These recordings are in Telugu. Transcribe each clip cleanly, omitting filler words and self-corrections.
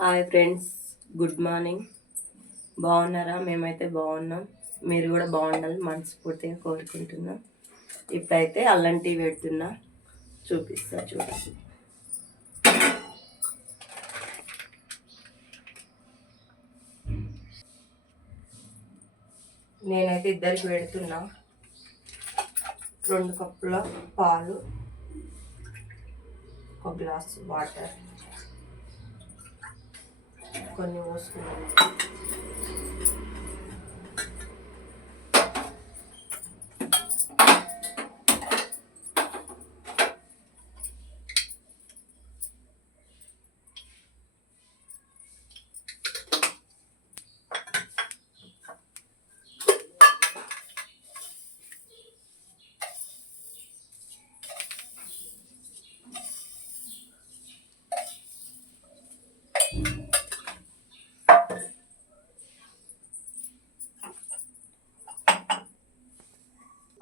Hi friends, good morning. బాగున్నారా? మేమైతే బాగున్నాం. మీరు కూడా బాగుండాలని మనస్ఫూర్తిగా కోరుకుంటున్నాం. ఇప్పుడైతే అల్లం టీ పెడుతున్నా, చూపిస్తా చూడండి. నేనైతే ఇద్దరికి పెడుతున్నా. 2 కప్పుల పాలు, 1 గ్లాసు వాటర్, కొన్ని పోసుకున్నాను.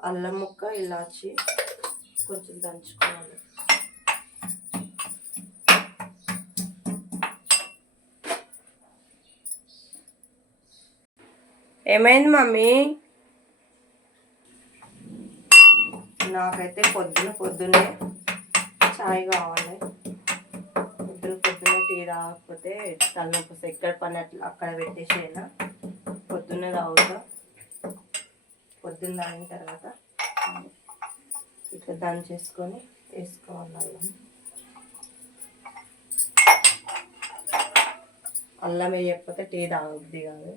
అల్లం ముక్క, ఇలాచి కొంచెం దంచుకోవాలి. ఏమైంది మమ్మీ? నాకైతే పొద్దునే చాయ్ కావాలి. పొద్దునే టీ తాగకపోతే తలనొప్పి. ఎక్కడ పని అక్కడ పెట్టేసేనా, పొద్దున్నే తాగుతా. పొద్దున్న తాగిన తర్వాత ఇట్లా దంచేసుకొని వేసుకోవాలి. అల్లం వేయకపోతే టీ తాగబుద్ది కాదు.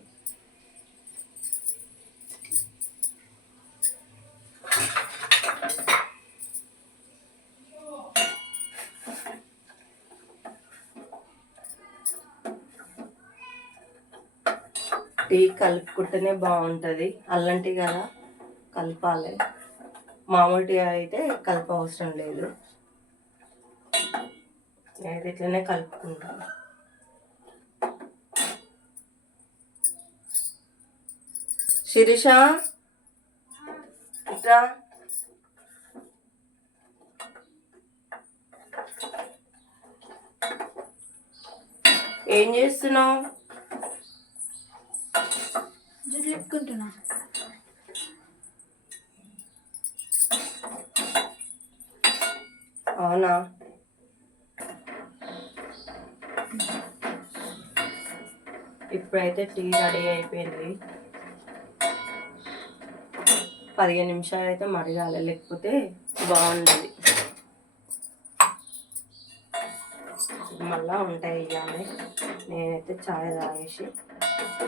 టీ కలుపుకుంటేనే బాగుంటుంది. అల్లం టీ కదా, కలపాలి. మామూలు టీ అయితే కలప అవసరం లేదు. నేనైతే ఇట్లనే కలుపుకుంటాను. శిరీష ఇట్రా. ఏం చేస్తున్నావు? చెప్పుకుంటున్నా. అవునా? ఇప్పుడైతే టీ రెడీ అయిపోయింది. 15 నిమిషాలు అయితే మరగాలి, లేకపోతే బాగుండదు. మళ్ళా ఉంటాయి ఇవ్వాలి. నేనైతే చాయ్ తాగేసి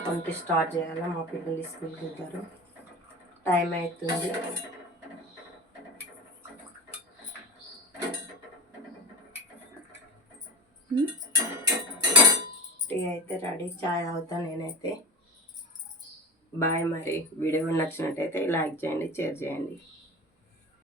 వంట స్టార్ట్ చేయాలి. మా పిల్లలు స్కూల్కి వెళ్తారు, టైం అవుతుంది. టీ అయితే రెడీ, చాయ్ తాగుతాను నేనైతే. బాయ్. మరి వీడియో నచ్చినట్టయితే లైక్ చేయండి, షేర్ చేయండి.